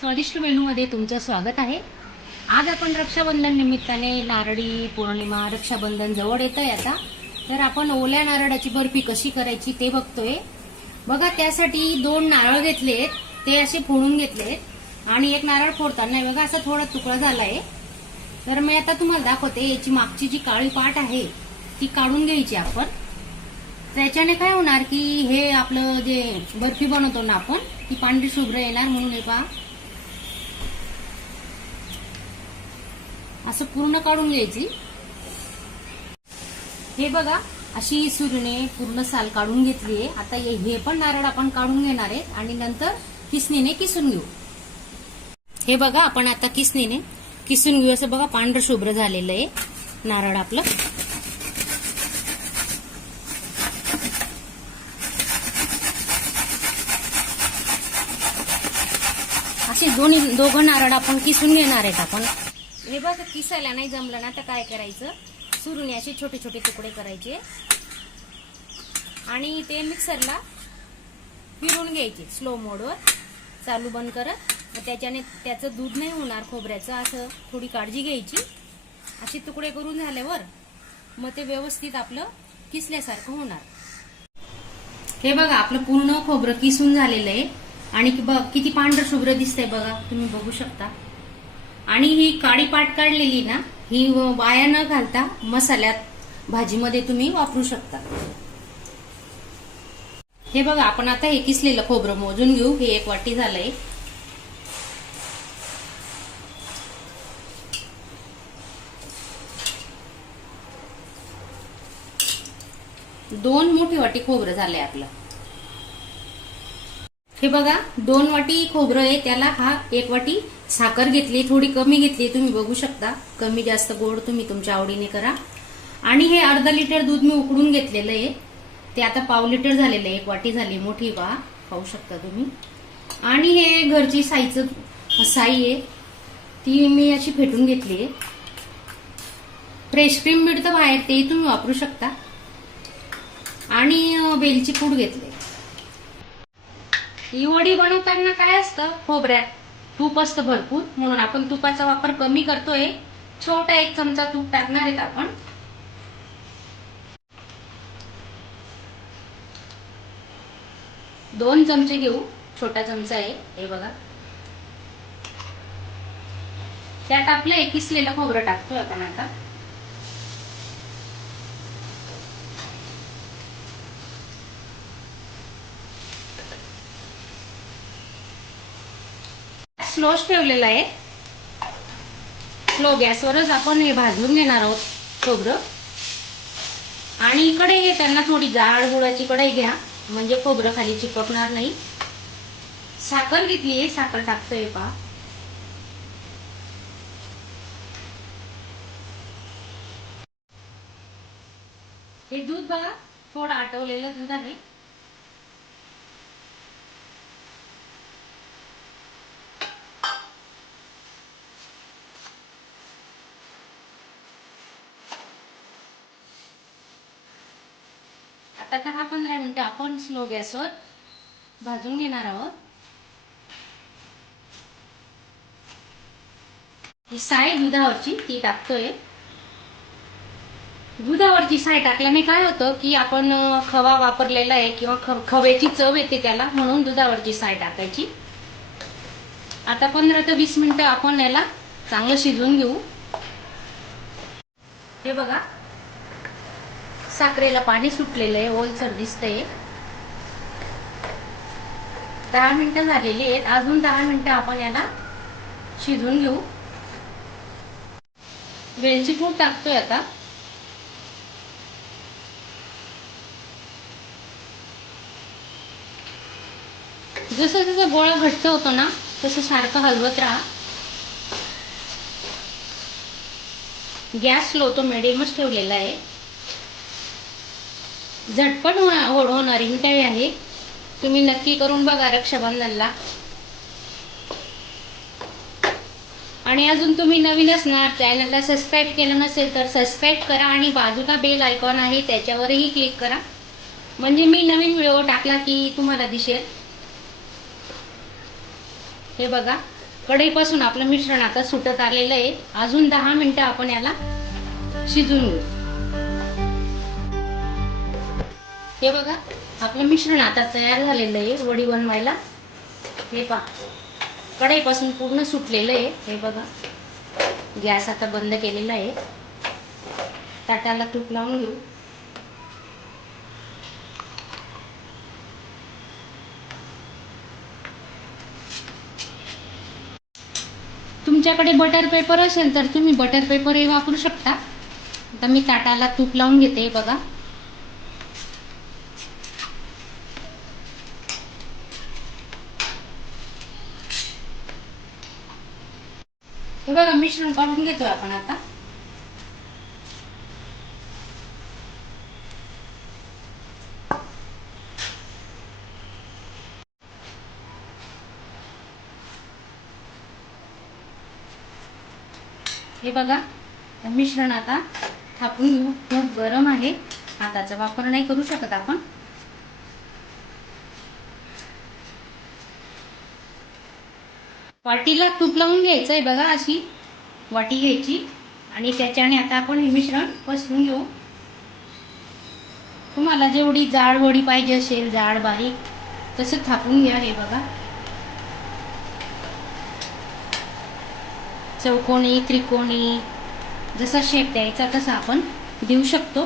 स्वादिष्ट मेनूमध्ये तुमचं स्वागत आहे। आज आपण रक्षाबंधन निमित्ताने नारळी पौर्णिमा रक्षाबंधन जवळ येतंय आता, तर आपण ओल्या नारळाची बर्फी कशी करायची ते बघतोय। बघा, त्यासाठी 2 नारळ घेतलेत, ते असे फोडून घेतलेत आणि एक नारळ फोडताना बघा असा थोडा तुकडा झालाय। तर मी आता तुम्हाला दाखवते, याची मागची जी काळी पाट आहे ती काढून घ्यायची आपण। त्याच्याने काय होणार की हे आपलं जे बर्फी बनवतो ना आपण, ती पांढरी शुभ्र येणार। म्हणून हे पहा, असं पूर्ण काढून घ्यायची। हे बघा, अशी सुरीने पूर्ण साल काढून घेतलीये। आता हे पण नारळ आपण काढून घेणार आहे आणि नंतर किसणीने किसून घेऊ। हे बघा, आपण आता किसणीने किसून घेऊ। असं बघा पांढरं शुभ्र झालेलं आहे नारळ आपलं। असे दोघं नारळ आपण किसून घेणार आहेत आपण। हे बघा, किसायला नाही जमलं ना तर काय करायचं, सुरूने असे छोटे छोटे तुकडे करायचे आणि ते मिक्सरला फिरून घ्यायचे स्लो मोडवर, चालू बंद करत। त्याच्याने त्याचं दूध नाही होणार खोबऱ्याचं, असं थोडी काळजी घ्यायची। असे तुकडे करून झाल्यावर मग ते व्यवस्थित आपलं किसल्यासारखं होणार। हे बघा, आपलं पूर्ण खोबरं किसून झालेलं आहे आणि किती पांढरं शुभ्र दिसतंय बघा, तुम्ही बघू शकता। आणि ही काळी पाट काढलेली ना, ही वाया न घालता मसाल्यात भाजीमध्ये तुम्ही वापरू शकता। हे बघा, आपण आता हे किसलेलं खोबरं मोजून घेऊ। हे 1 वाटी झालंय। दोन मोठी वाटी खोबरं झालंय आपलं। हे बघा, 2 वाटी खोबरं आहे, त्याला हा 1 वाटी साखर घेतली, थोडी कमी घेतली, तुम्ही बघू शकता। कमी जास्त गोड तुम्ही तुमच्या आवडीने करा। आणि हे अर्धा लिटर दूध मी उकळून घेतलेलं आहे, ते आता पाव लिटर झालेलं आहे। 1 वाटी झाली मोठी, पहा, पाहू शकता तुम्ही। आणि हे घरची साई आहे, ती मी अशी फेटून घेतली आहे। फ्रेश क्रीम मिळतं बाहेर, ते तुम्ही वापरू शकता। आणि वेलची पूड घेतली। ही वडी बनवताना काय असतं, खोबऱ्यात तूप असतं भरपूर, म्हणून आपण तुपाचा वापर कमी करतोय। छोटा 1 चमचा तूप टाकणार आहेत आपण। 2 चमचे घेऊ, छोटा चमचा आहे हे बघा। त्यात आपलं एक किसलेलं खोबरं टाकतोय आपण आता। स्लोच ठेवलेला आहे, स्लो गॅसवरच आपण हे भाजून घेणार आहोत खोबरं। आणि इकडे त्यांना थोडी जाड गुळाची कढई घ्या, म्हणजे खोबरं खाली चिपकणार नाही। साखर घेतली आहे, साखर टाकतोय पहा। हे दूध बघा, थोडं आटवलेलं दूध आहे। आता 10-15 मिनिटं आपण स्लो गॅसवर भाजून घेणार आहोत। ही साय दुधावरची ती टाकतोय। दुधावरची साय टाकल्याने काय होतं की आपण खवा वापरलेला आहे किंवा खव्याची चव येते त्याला, म्हणून दुधावरची साय टाकायची। आता 15 ते 20 मिनिटं आपण याला चांगलं शिजवून घेऊ। हे बघा, साखरेला पाणी सुटलेलं आहे, ओलसर दिसतंय। 10 मिनिटं झालेली आहेत, अजून 10 मिनिटं आपण याला शिजवून घेऊ। वेलची पूड टाकतोय आता। जसं जसं गोळा घट्ट होतो ना, तसं सारखं हलवत राहा। गॅस स्लो तो मिडियमच ठेवलेला आहे। झटपट होणारी मिठाई आहे, तुम्ही नक्की करून बघा रक्षाबंधनला। आणि अजून तुम्ही नवीन असणार, चॅनलला सबस्क्राईब केलं नसेल तर सबस्क्राईब करा आणि बाजूला बेल आयकॉन आहे त्याच्यावरही क्लिक करा, म्हणजे मी नवीन व्हिडिओ टाकला की तुम्हाला दिसेल। हे बघा, कढईपासून आपलं मिश्रण आता सुटत आलेलं आहे. अजून 10 मिनिटं आपण याला शिजवून घेऊ. हे बघा, आपलं मिश्रण आता तयार झालेलं आहे वडी बनवायला. हे पहा, कढईपासून पूर्ण सुटलेलं आहे. हे बघा, गॅस आता बंद केलेला आहे. ताटाला तूप लावून घेऊ. तुमच्याकडे बटर पेपर असेल तर तुम्ही बटर पेपरही वापरू शकता. आता मी ताटाला तूप लावून घेते. बघा, हे बघा, मिश्रण काढून घेतोय आपण आता. हे बघा, मिश्रण आता थापून घेऊ. खूप गरम आहे, हाताचा वापर नाही करू शकत आपण. वाटीला तूप लावून घ्यायचं आहे. बघा, अशी वाटी घ्यायची आणि त्याच्याने आता आपण हे मिश्रण पसरून घेऊ. तुम्हाला जेवढी जाड वडी पाहिजे असेल, जाड बारीक, तसं थापून घ्या. हे बघा, चौकोनी त्रिकोणी जसा शेप द्यायचा तसा आपण देऊ शकतो.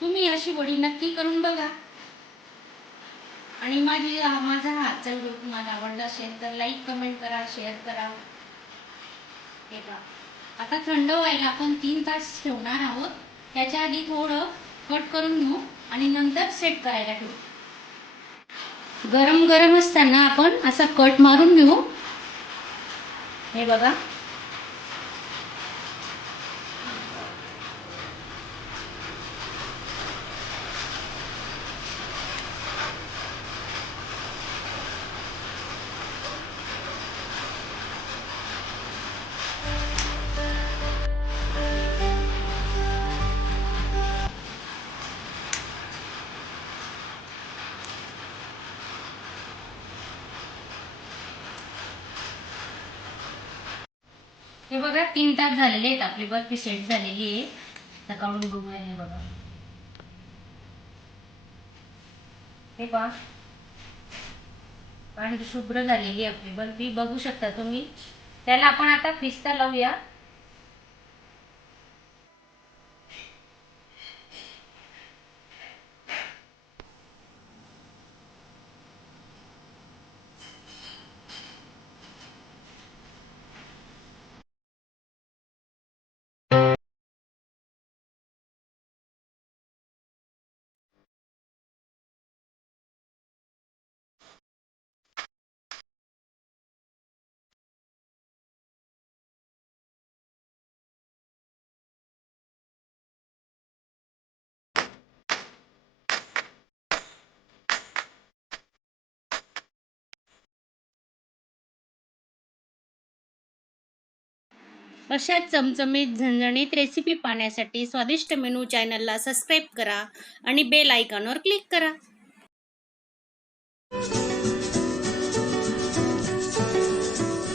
तुम्ही अशी वडी नक्की करून बघा. आणि माझा हातचा व्हिडिओ तुम्हाला आवडला असेल तर लाईक, कमेंट करा, शेअर करा. हे बघा, आता थंड व्हायला आपण 3 तास ठेवणार आहोत. त्याच्या आधी थोडं कट करून घेऊ आणि नंतर सेट करायला ठेवू. गरम गरम असताना आपण असा कट मारून घेऊ. हे बघा, हे बघा, 3 तास झालेले आहेत. आपली बर्फी सेट झालेली आहे. आता काढून बघूया. हे बघा, हे पहा, पांढरी शुभ्र झालेली आपली बर्फी बघू शकता तुम्ही. त्याला आपण आता पिस्ता लावूया. अशाच चमचमीत झणझणीत रेसिपी पाहण्यासाठी स्वादिष्ट मेनू चॅनलला सबस्क्राईब करा आणि बेल आयकॉनवर क्लिक करा.